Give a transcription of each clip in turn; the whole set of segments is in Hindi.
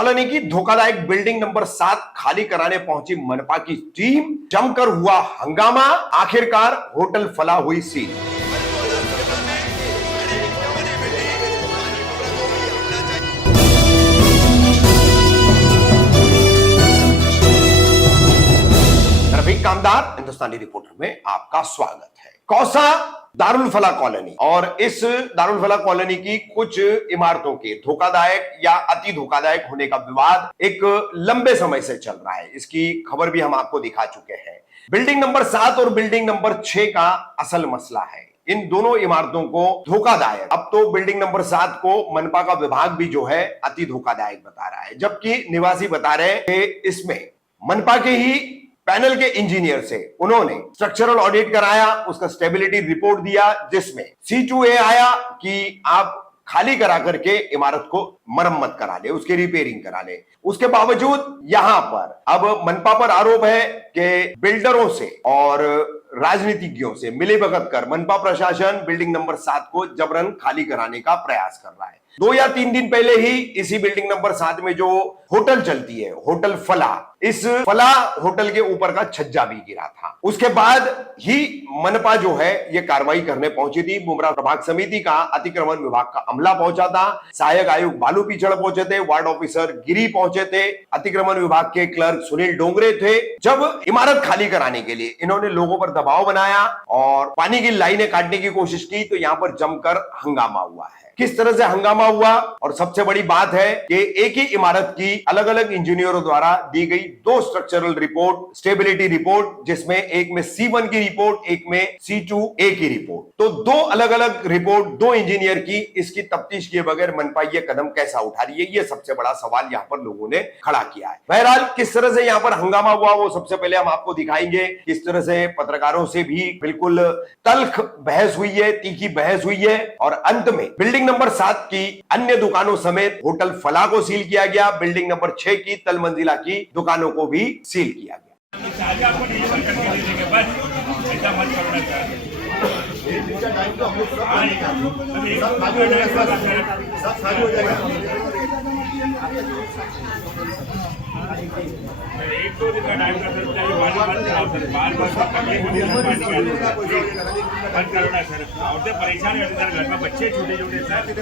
कॉलोनी की धोखादायक बिल्डिंग नंबर 7 खाली कराने पहुंची मनपा की टीम, जमकर हुआ हंगामा, आखिरकार होटल फला हुई सील। रफीक कामदार हिंदुस्तानी रिपोर्टर में आपका स्वागत है। कौसा दारुल फला कॉलोनी और इस दारुल फला कॉलोनी की कुछ इमारतों के धोखादायक या अति धोखादायक होने का विवाद एक लंबे समय से चल रहा है। इसकी खबर भी हम आपको दिखा चुके हैं। बिल्डिंग नंबर 7 और बिल्डिंग नंबर 6 का असल मसला है। इन दोनों इमारतों को धोखादायक, अब तो बिल्डिंग नंबर 7 को मनपा का विभाग भी जो है अति धोखादायक बता रहा है, जबकि निवासी बता रहे हैं कि इसमें मनपा के ही पैनल के इंजीनियर से उन्होंने स्ट्रक्चरल ऑडिट कराया, उसका स्टेबिलिटी रिपोर्ट दिया, जिसमें C2A आया कि आप खाली करा करके इमारत को मरम्मत करा ले, उसकी रिपेयरिंग करा ले। उसके बावजूद यहां पर अब मनपा पर आरोप है कि बिल्डरों से और राजनीतिज्ञों से मिलीभगत कर मनपा प्रशासन बिल्डिंग नंबर 7 को जबरन खाली कराने का प्रयास कर रहा है। 2 या 3 दिन पहले ही इसी बिल्डिंग नंबर 7 में जो होटल चलती है, होटल फला, इस फला होटल के ऊपर का छज्जा भी गिरा था। उसके बाद ही मनपा जो है ये कार्रवाई करने पहुंची थी। मुमरा प्रभाग समिति का अतिक्रमण विभाग का अमला पहुंचा था, सहायक आयुक्त बालू पिछड़ पहुंचे थे, वार्ड ऑफिसर गिरी पहुंचे थे, अतिक्रमण विभाग के क्लर्क सुनील डोंगरे थे। जब इमारत खाली कराने के लिए इन्होंने लोगों पर दबाव बनाया और पानी की लाइनें काटने की कोशिश की तो यहां पर जमकर हंगामा हुआ है। किस तरह से हंगामा हुआ, और सबसे बड़ी बात है कि एक ही इमारत की अलग अलग इंजीनियरों द्वारा दी गई 2 स्ट्रक्चरल रिपोर्ट, स्टेबिलिटी रिपोर्ट, जिसमें एक में C1 की रिपोर्ट, एक में C2A की रिपोर्ट। तो 2 अलग अलग रिपोर्ट 2 इंजीनियर की, इसकी तफ्तीश किए बगैर मनपा ये कदम कैसा उठा रही है, ये सबसे बड़ा सवाल यहां पर लोगों ने खड़ा किया है। बहरहाल किस तरह से यहां पर हंगामा हुआ वो सबसे पहले हम आपको दिखाएंगे। किस तरह से पत्रकारों से भी बिल्कुल तल्ख बहस हुई है, तीखी बहस हुई है, और अंत में बिल्डिंग नंबर 7 की अन्य दुकानों समेत होटल फला को सील किया गया। बिल्डिंग नंबर 6 की तल मंजिला की दुकानों को भी सील किया गया। एक 2 दिन का टाइम कर सकते हैं, बंद कराओ सर, बार बंद करो ना सर। और से परेशान है सर, घर में बच्चे छोटे छोटे सर,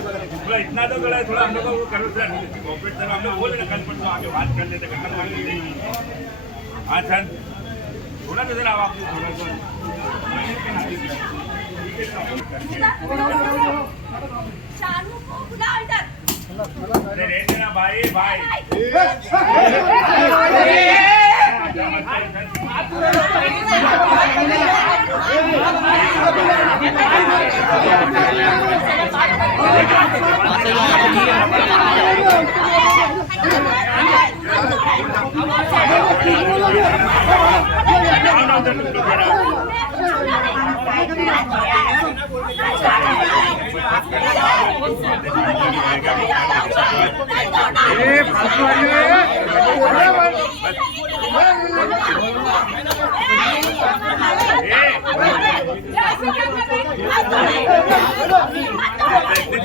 थोड़ा इतना तो गड़ा है, थोड़ा हम लोग को वो करो सर, कॉपरेट सर, हम लोग बोल रहे कल परसों आके बात कर लेते हैं। हाँ सर, थोड़ा तो सर आप थोड़ा सा भाई भाई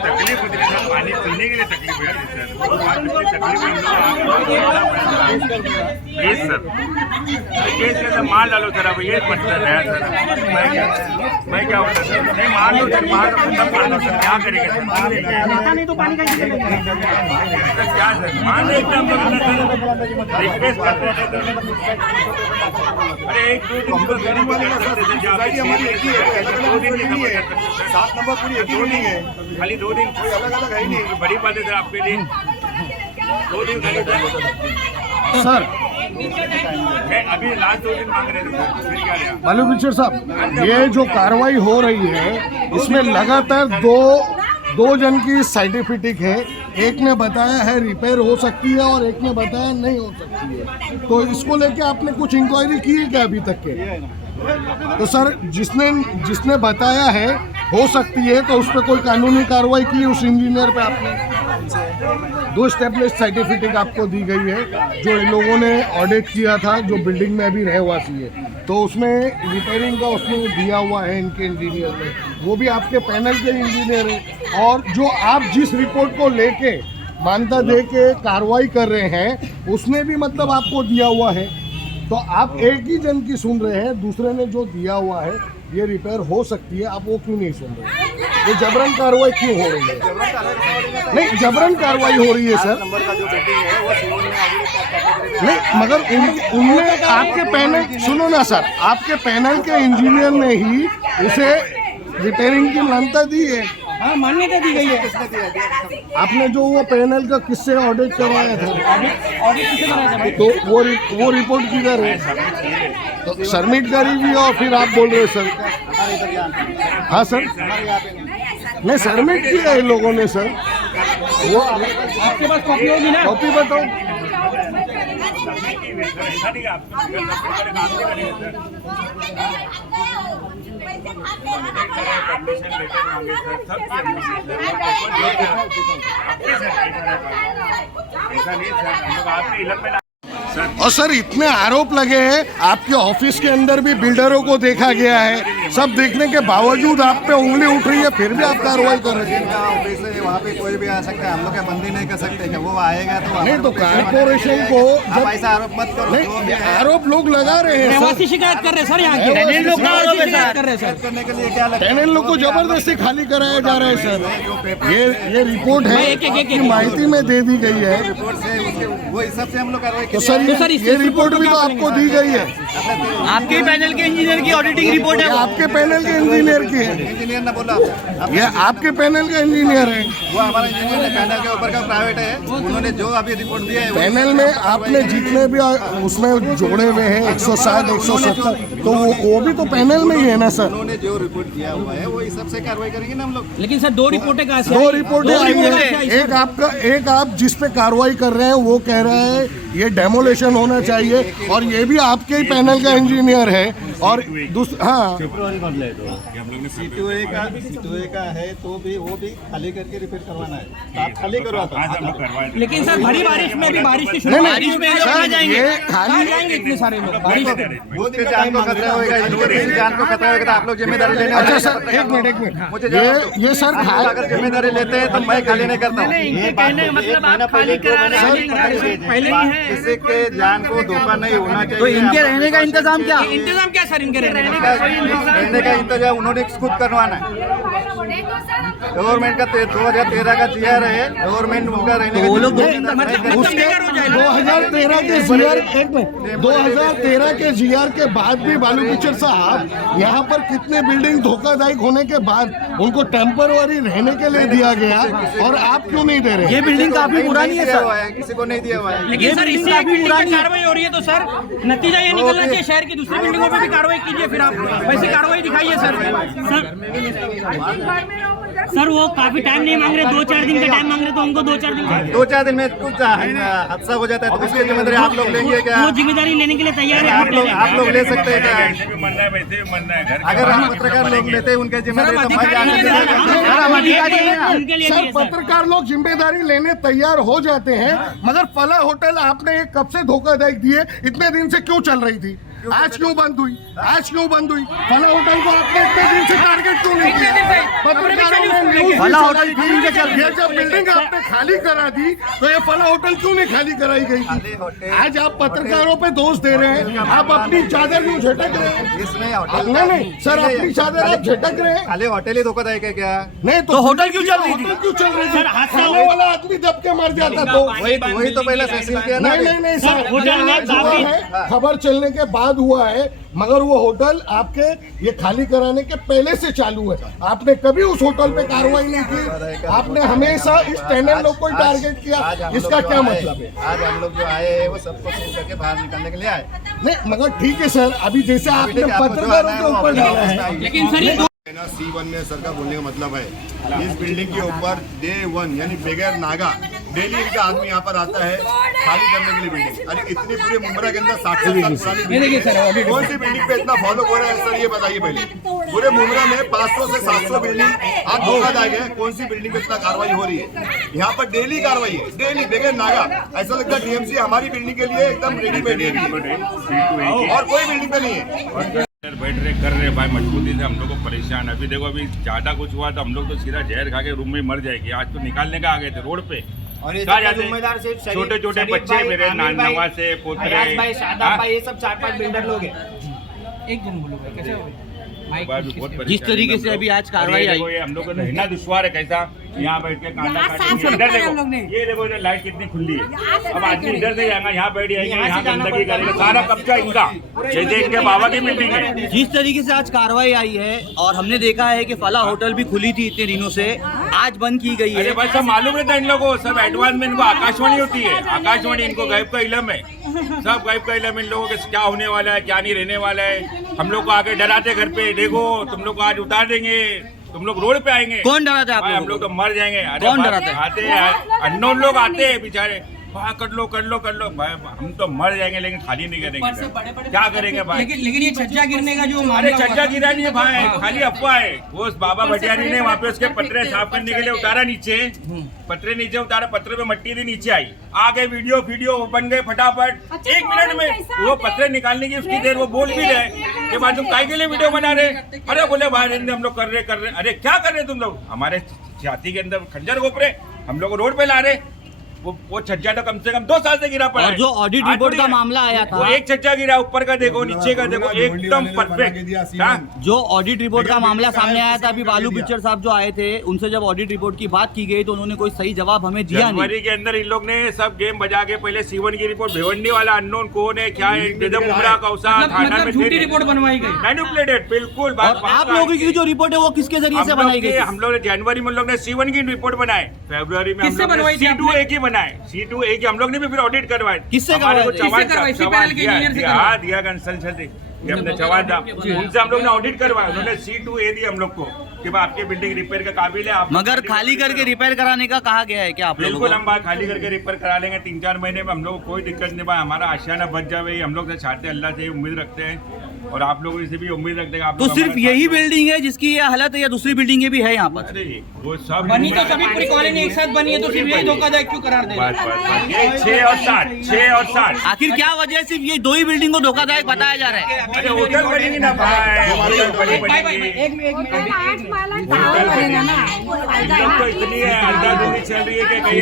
तकलीफ होती है, पानी पीने के लिए तकलीफ है प्लीज सर, केस के अंदर मार डालो सर। अब ये पता है सर, मैं क्या होता सर, नहीं मार लो सर, मार दो सब मार दो सर, क्या करेगा सर, नहीं तो पानी का क्या सर, मान लो एकदम रिक्वेस्ट करते हैं। अरे 1-2 दिन को नहीं है, 7 नंबर पूरी एक ही नहीं है, खाली 2 दिन, कोई अलग अलग है ही नहीं। बड़ी बात है सर आपके लिए, 2 दिन खाली सर। मैं अभी लास्ट 2 दिन मांग रहे थे बालू पिछड़ साहब, ये जो कार्रवाई हो रही है इसमें लगातार दो जन की सर्टिफिकेट है। एक ने बताया है रिपेयर हो सकती है और एक ने बताया नहीं हो सकती है। तो इसको लेके आपने कुछ इंक्वायरी की है क्या अभी तक के? तो सर जिसने बताया है हो सकती है तो उस पर कोई कानूनी कार्रवाई की उस इंजीनियर पे आपने? 2 स्टेबलिश सर्टिफिकेट आपको दी गई है जो इन लोगों ने ऑडिट किया था, जो बिल्डिंग में अभी रहवासी है, तो उसमें रिपेयरिंग का उसने दिया हुआ है इनके इंजीनियर ने, वो भी आपके पैनल के इंजीनियर है। और जो आप जिस रिपोर्ट को लेके मान्यता दे के कार्रवाई कर रहे हैं, उसने भी मतलब आपको दिया हुआ है, तो आप एक ही जन की सुन रहे हैं, दूसरे ने जो दिया हुआ है ये रिपेयर हो सकती है, आप वो क्यों नहीं सुन रहे? ये जबरन कार्रवाई क्यों हो रही है? नहीं, जबरन कार्रवाई हो रही है सर। नहीं, मगर उनने आपके पैनल, सुनो ना सर, आपके पैनल के इंजीनियर ने ही उसे रिपेयरिंग की मान्यता दी है। हाँ, मान्यता दी गई है। आपने जो वो पैनल का किससे ऑडिट करवाया था, ऑडिट किसे कराया था? तो वो रिपोर्ट किधर है? तो सबमिट करी भी और फिर आप बोल रहे हो सर? हाँ सर, नहीं सबमिट किया है इन लोगों ने सर। वो आपके पास कॉपी होगी ना? कॉपी बताओ। और सर इतने आरोप लगे हैं, आपके ऑफिस के अंदर भी बिल्डरों को देखा गया है, सब देखने के बावजूद आप पे उंगली उठ रही है, फिर भी आप कार्रवाई कर रहे हैं। ऑफिस है, वहाँ पे कोई भी आ सकता है, हम लोग क्या बंदी नहीं कर सकते क्या? वो आएगा तो नहीं तो कारपोरेशन को आप ऐसा आरोप मत करो। नहीं, आरोप लोग लगा रहे हैं रहवासी शिकायत कर रहे हैं सर, यहाँ के टेनेंट लोग शिकायत कर रहे हैं सर। करने के लिए क्या लगता टेनेंट लोग को जबरदस्ती खाली कराया जा रहा है सर। ये रिपोर्ट है कि माहिती में दे दी गई है, रिपोर्ट से उसके वो हिसाब से हम लोग कार्रवाई तो सर ये रिपोर्ट भी तो आपको दी गई है। आपके पैनल के इंजीनियर की ऑडिटिंग रिपोर्ट ये आपके पैनल के इंजीनियर की है, इंजीनियर ने बोला ये आपके पैनल का इंजीनियर है। वो हमारा इंजीनियर ने पैनल के ऊपर का प्राइवेट है, उन्होंने जो अभी रिपोर्ट दिया है पैनल में आपने जितने भी उसमें जोड़े हुए हैं 160 170, तो वो भी तो पैनल में ही है ना सर। उन्होंने जो रिपोर्ट दिया हुआ है वो हिसाब से कार्रवाई करेंगे ना हम लोग। लेकिन सर दो रिपोर्टें कहाँ से? दो रिपोर्टें आई हैं, एक आप जिस पे कार्रवाई कर रहे हैं वो कह रहे हैं ये डेमोलेशन होना चाहिए, और ये भी आपके ही पैनल का इंजीनियर है, और हाँ C2A का है तो भी वो भी खाली करके रिपेयर करवाना है, तो आप खाली करवाते। लेकिन सर भरी बारिश में भी, बारिश की नहीं, बारिश में सर, कहाँ जाएंगे? ये कहाँ खाली जाएंगे इतने सारे लोग? बारिश वो दिन जान को खतरा होगा, इनके जान को खतरा होगा, तो आप लोग जिम्मेदारी लेने वाले अच्छा हैं। सर एक मिनट मुझे ये सर अगर जिम्मेदारी लेते हैं तो मैं खाली नहीं करता हूँ। कहने मतलब आप खाली करा रहे हैं पहले ही है। किसी के जान को धोखा नहीं होना चाहिए। तो इनके रहने का इंतजाम क्या? इंतजाम क्या सर इनके रहने का? रहने का इंतजाम उन्होंने खुद करवाना है। गवर्नमेंट का 2013 का जीआर है, गवर्नमेंट उनका रहने का। वो लोग उसके 2013 के जीआर, एक मिनट, 2013 के जीआर के बाद भी बालू किचर साहब यहाँ पर कितने बिल्डिंग धोखादायक होने के बाद उनको टेम्पररी रहने के लिए दिया गया, और आप क्यों नहीं दे रहे? ये बिल्डिंग काफी पुरानी है सर, किसी को नहीं दिया हुआ है। लेकिन सर इससे काफी पुरानी कार्रवाई हो रही है, तो सर नतीजा ये निकलना चाहिए शहर की दूसरी बिल्डिंगों पे भी कार्रवाई कीजिए, फिर आप वैसी कार्रवाई दिखाइए सर वो काफी टाइम नहीं मांग रहे, 2-4 दिन का टाइम मांग रहे, तो उनको 2-4 दिन 2-4 दिन में कुछ हादसा हो जाता है तो उसकी जिम्मेदारी आप लोग लेंगे क्या? वो जिम्मेदारी लेने के लिए तैयार है। आप लोग ले सकते हैं क्या? वैसे भी मरना है, वैसे भी मरना है। घर अगर हम पत्रकार लोग लेते हैं उनके जिम्मेदारी तो मैं जान उनके लिए सर पत्रकार लोग जिम्मेदारी लेने तैयार हो जाते हैं, मगर फला होटल आपने ये कब से धोखाधड़ी दिए, इतने दिन से क्यों चल रही थी? आज क्यों बंद हुई? आज क्यों बंद हुई? फला होटल को आपने इतने दिन से टारगेट क्यों नहीं किया? पत्रकारों ने न्यूज़ फला भी होटल चलाई थी, ये जब बिल्डिंग आपने खाली करा दी तो ये फला होटल क्यों नहीं खाली कराई गई थी? आज आप पत्रकारों पे दोष दे रहे हैं, आप अपनी चादर क्यों झटक रहे हैं? इसमें नहीं सर, अपनी चादर आप झटक रहे हैं। खाली होटल ही धोखादायक है क्या? नहीं तो होटल क्यों चल रही थी? होटल क्यों चल रही थी? सर, हादसा खाने वाला आदमी दब के मर जाता तो। वही तो पहले से सील किया ना। नहीं सर, होटल में आज हुआ काफी- है, खबर चलने के बाद हुआ है, मगर वो होटल आपके ये खाली कराने के पहले से चालू है। आपने कभी उस होटल पे कार्रवाई नहीं की, आपने हमेशा इस टेनेंट लोग को ही टारगेट किया, इसका क्या मतलब है? आज हम लोग जो आए हैं वो सबको सील करके बाहर निकलने के लिए आए। नहीं मगर ठीक है सर, अभी जैसे आपने पत्रकारों के ऊपर डाला है, लेकिन सर ये ना C1 में सर का बोलने का मतलब है, इस बिल्डिंग के ऊपर डे 1 यानी बगैर नागा डेली इनका आदमी यहाँ पर आता है खाली करने के लिए बिल्डिंग। अरे इतनी पूरे मुंब्रा के अंदर 60 साल पुरानी बिल्डिंग, कौन सी बिल्डिंग पे इतना फॉलो हो रहा है सर, ये बताइए पहले। पूरे मुंब्रा में 500 से 700 बिल्डिंग आप धोखाधड़ी है, कौन सी बिल्डिंग पे इतना कार्रवाई हो रही है? यहाँ पर डेली कार्रवाई है, डेली बगैर नागा। ऐसा लगता है DMC हमारी बिल्डिंग के लिए एकदम रेडी पे और कोई बिल्डिंग पे नहीं है। बैठ रहे कर रहे भाई, मजबूती से हम लोग को परेशान। अभी देखो, अभी ज्यादा कुछ हुआ तो हम लोग तो सीधा जहर खा के रूम में मर जाएगी। आज तो निकालने का आ गए थे रोड पे, और ये कहाँ सबका जाते हैं? जिम्मेदार सिर्फ शरीफ- छोटे छोटे शरीफ बच्चे भाई, मेरे आमिर भाई, नवासे पोतरे अयाज भाई, शादाब हाँ? भाई, ये सब 4-5 बिल्डर लोग हैं। एक जन बोलो भाई, कैसे हो? माइक बहुत किसके- परेशानी जिस तरीके में से हम अभी लोग- आज कार्रवाई अरे देखो, आई। ये हम लोग को रहना दुश्वार है कैसा यहाँ बैठ के कांदा यहाँ काटेंगे। साफ इधर सुथरा हम लोग ने। देखो ये देखो लाइट कितनी खुली है। यहाँ से अब आदमी इधर से जाएगा यहाँ बैठ जाएंगे यहाँ से यहाँ जाना गंदगी पड़ता है। करेंगे सारा कब्जा इनका जैसे इनके बाबा की बिल्डिंग है। जिस तरीके से आज कार्रवाई आई है और हमने देखा है कि फला होटल भी खुली थी इतने दिनों से, आज बंद की गई अरे है। भाई सब मालूम है था इन लोगों को, सब एडवांस में इनको आकाशवाणी होती है, आकाशवाणी इनको गायब का इलम है, सब गायब का इलम इन लोगों के क्या होने वाला है क्या नहीं रहने वाला है। हम लोग को आके डराते घर पे, देखो तुम लोग को आज उतार देंगे, तुम लोग रोड पे आएंगे। कौन डराता है आप भाई, हम लोगों लोग को? तो मर जाएंगे। अरे कौन बाप, डराता है? आते हैं अननोन लोग आते हैं बेचारे, हाँ कर लो कर लो कर लो। भाई हम तो मर जाएंगे लेकिन खाली नहीं करेंगे, क्या करेंगे भाई। लेकिन ये छज्जा गिरने का जो अरे मामला हुआ छज्जा था- गिरा नहीं है भाई, खाली अफवाह है। वो उस बाबा भटियारी ने वहाँ पे उसके पत्रे साफ करने के लिए उतारा नीचे, पत्रे नीचे उतारा, पत्रे पे मट्टी थी नीचे आई, आगे वीडियो बन गए फटाफट 1 मिनट में। वो पत्रे निकालने की उसकी देर वो बोल भी रहे कि भाई तुम काय के लिए वीडियो बना रहे। अरे बोले भाई हम लोग कर रहे। अरे क्या कर रहे तुम लोग, हमारे छाती के अंदर खंजर घोप रहे, हम लोग को रोड पे ला रहे। वो छज्जा तो कम से कम 2 साल से गिरा पड़ा और है। जो ऑडिट आज रिपोर्ट थोड़ी का है। मामला आया था, वो एक छज्जा गिरा, ऊपर का देखो नीचे का देखो एकदम परफेक्ट। हाँ? जो ऑडिट रिपोर्ट का मामला सामने आया था, अभी बालू पिक्चर साहब जो आए थे उनसे जब ऑडिट रिपोर्ट की बात की गई तो उन्होंने कोई सही जवाब हमें दिया नहीं। जनवरी के अंदर इन लोग ने सब गेम बजा के पहले सीवन की रिपोर्ट, भिवंडी वाला अननोन कौन है क्या है, जदम उमरा कौसा थाना मतलब में झूठी रिपोर्ट बनवाई गई। मैनिपुलेटेड बिल्कुल। और आप लोगों की जो रिपोर्ट है वो किसके जरिए से बनाई गई? हम लोग ने जनवरी में हम लोग ने सीवन की रिपोर्ट बनाए, फरवरी में हम किससे लोग ने बनवाई थी C2A की बनाए, C2A की हम लोग ने भी फिर ऑडिट करवाए। किससे हमारे को करवाए थे? चौहान किससे करवाई? साहब, CPL के चौहान इंजीनियर से दिया, करवाई? हाँ, दिया कंसल्टेंसी ये हमने चौहान साहब, उनसे हम लोग ने ऑडिट करवाया, उन्होंने C2A दी हम लोग को कि भाई आपकी बिल्डिंग रिपेयर का काबिल है। आप मगर खाली करके रिपेयर कराने का कहा गया है क्या आप लोगों बिल्कुल को? हम बात खाली करके रिपेयर करा लेंगे 3-4 महीने में, हम लोग को कोई दिक्कत नहीं भाई। हमारा आशियाना बच जाए हम लोग से चाहते हैं, अल्लाह से उम्मीद रखते हैं और आप लोगों से भी उम्मीद रखते हैं। आप तो लोग सिर्फ हमारे यही साथ हो। बिल्डिंग है जिसकी ये हालत है या दूसरी बिल्डिंगें भी है यहाँ पर? अरे वो सब बनी तो सभी पूरी कॉलोनी एक साथ बनी है, तो सिर्फ यही धोखाधड़ी क्यों करार दे रहे हैं? बस ये 6 और 7 आखिर क्या वजह है सिर्फ ये 2 ही बिल्डिंग को धोखादायक बताया जा रहा है? अरे होटल बनेगी ना भाई, होटल बड़ी भाई भाई बनेगी। एक मिनट 8 माला कहाँ बनेगा ना, वो फायदा इन लोग तो है। इतनी है अंधाधुंधी चल रही है कि कहीं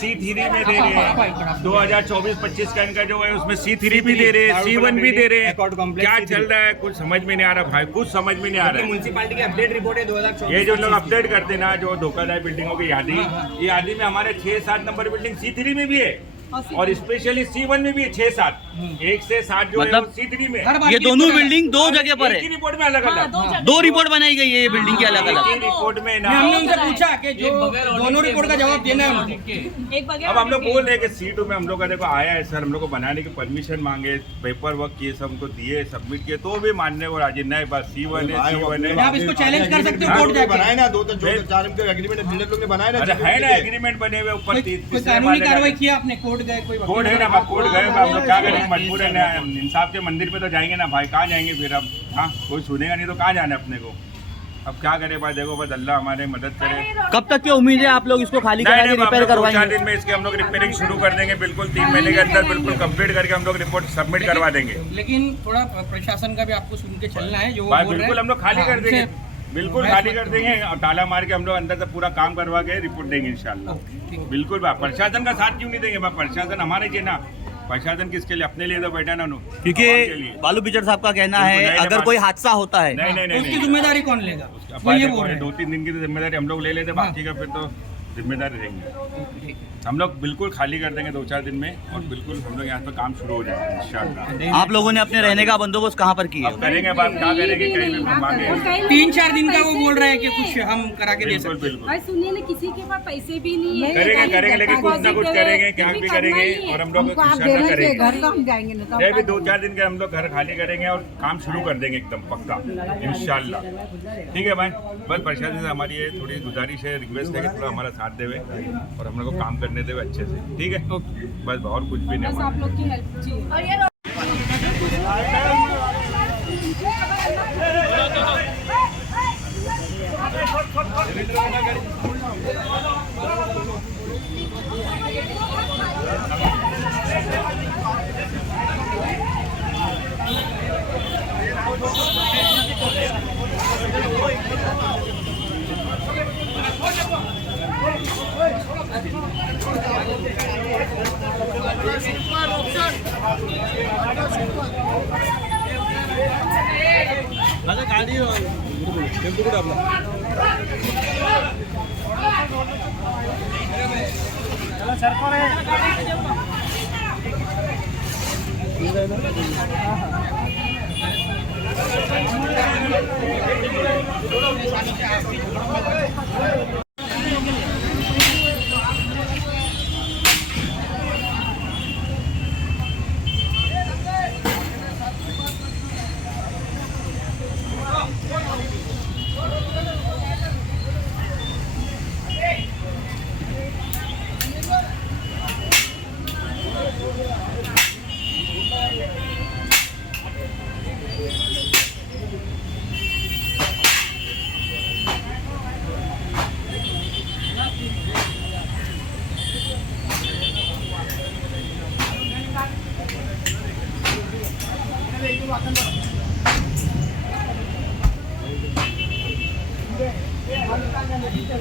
C3 में दे रहे हैं 2024-25 का इनका जो है उसमें C3 भी दे रहे हैं, C1 भी दे रहे हैं। क्या चल रहा है कुछ समझ में नहीं आ रहा भाई, कुछ समझ में नहीं आ रहा है। म्यूनसिपालिटी की अपडेट रिपोर्ट है 2024। ये जो लोग अपडेट करते हैं ना जो धोखाधड़ी बिल्डिंगों की यादी, ये यादी में हमारे 6-7 नंबर बिल्डिंग C3 में भी है और स्पेशली C1 में भी है 6-7 1 से 7 जो है मतलब वो C3 में हर है। बार ये की दोनों तरह- बिल्डिंग 2 जगह पर एक ही है, रिपोर्ट में अलग अलग 2 रिपोर्ट बनाई गई है ये बिल्डिंग की अलग एक अलग। ही रिपोर्ट में ना। हमने उनसे पूछा कि जो दोनों रिपोर्ट का जवाब देना है उनको। अब हम लोग बोल रहे हैं कि C2 में हम लोग का देखो आया है सर, हम लोग को बनाने की परमिशन मांगे, पेपर वर्क किए, सब हमको दिए, सबमिट किए तो भी मानने को राजी नहीं। बस C1 है C1 है। आप इसको चैलेंज कर सकते हो कोर्ट जाके। बनाए ना 2-4 एग्रीमेंट बिल्डर लोग ने बनाए ना। अरे है ना एग्रीमेंट बने हुए ऊपर कोई कानूनी कार्रवाई किया आपने? कोर्ट गए कोई कोर्ट है ना, कोर्ट गए हम लोग क्या करेंगे, मजबूर है ना। इंसाफ के मंदिर पे तो जाएंगे ना भाई, कहाँ जाएंगे फिर अब। हाँ कोई सुनेगा नहीं तो कहाँ जाना है अपने को। अब क्या करें भाई, देखो बस अल्लाह हमारे मदद करे। कब तक की उम्मीद है आप लोग इसको खाली नहीं करा नहीं के हम रिपेयर लोग 2-4 करवाएंगे? दिन में इसके हम लोग रिपेयरिंग शुरू कर देंगे बिल्कुल, 3 महीने के अंदर बिल्कुल कंप्लीट करके हम लोग रिपोर्ट सबमिट करवा देंगे लेकिन थोड़ा प्रशासन का भी आपको सुन के चलना है जो वो भाई। बोल रहे बिल्कुल हैं। हम लोग खाली हाँ, कर देंगे, उनसे- बिल्कुल खाली कर देंगे और ताला मार के हम लोग अंदर से पूरा काम करवा के रिपोर्ट देंगे इंशाल्लाह। बिल्कुल भाई, प्रशासन का साथ क्यों नहीं देंगे भाई, प्रशासन हमारे चाहिए ना। प्रशासन किसके लिए, अपने लिए तो बैठा ना नो, क्योंकि आवाम के लिए। बालू पिक्चर साहब का कहना बिल्कुल, है नहीं, अगर नहीं, कोई हादसा होता है नहीं नहीं नहीं उसकी नहीं। जिम्मेदारी कौन लेगा? वो भाई ये देखो, बोल रहे हैं। 2-3 दिन की तो जिम्मेदारी हम लोग ले लेते, बाकी का फिर तो जिम्मेदारी रहेंगे। हम लोग बिल्कुल खाली कर देंगे 2-4 दिन में और बिल्कुल हम लोग यहाँ पे काम शुरू हो जाएगा इंशाल्लाह। आप लोगों ने अपने रहने का बंदोबस्त कहाँ पर किया? अब करेंगे बात, क्या करेंगे, कहीं भी मांगे। 3-4 दिन का वो बोल रहे हैं कि कुछ हम करा के दे बिल्कुल सकते हैं। बिल्कुल भाई सुनिए ना, किसी के पास पैसे भी नहीं है। करेंगे लेकिन कुछ ना कुछ करेंगे, क्या भी करेंगे और हम लोग इंशाल्लाह करेंगे। घर तो हम जाएंगे ना तो ये भी 2-4 दिन के हम लोग घर खाली करेंगे और काम शुरू कर देंगे एकदम पक्का इंशाल्लाह। ठीक है भाई, बस प्रशासन से हमारी ये थोड़ी गुजारिश है, रिक्वेस्ट है कि थोड़ा हमारा साथ देवे और हम लोग को काम करने देवे अच्छे से। ठीक है बस, और कुछ भी नहीं बस हमारा। आप लोग की हेल्प चाहिए। ठीक है Thank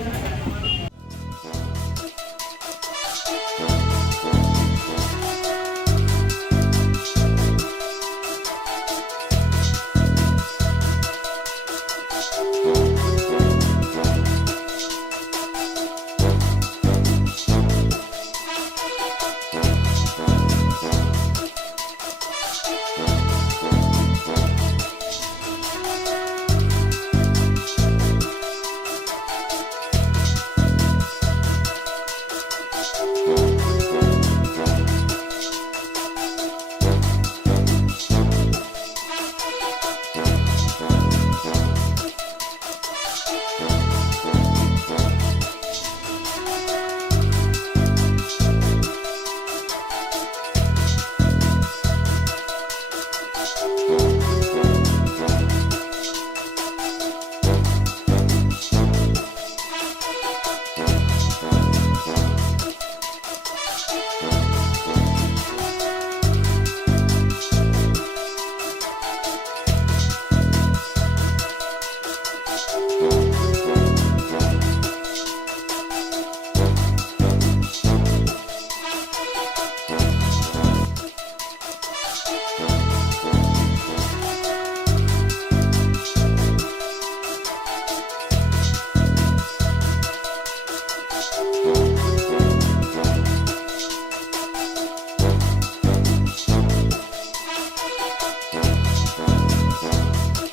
you.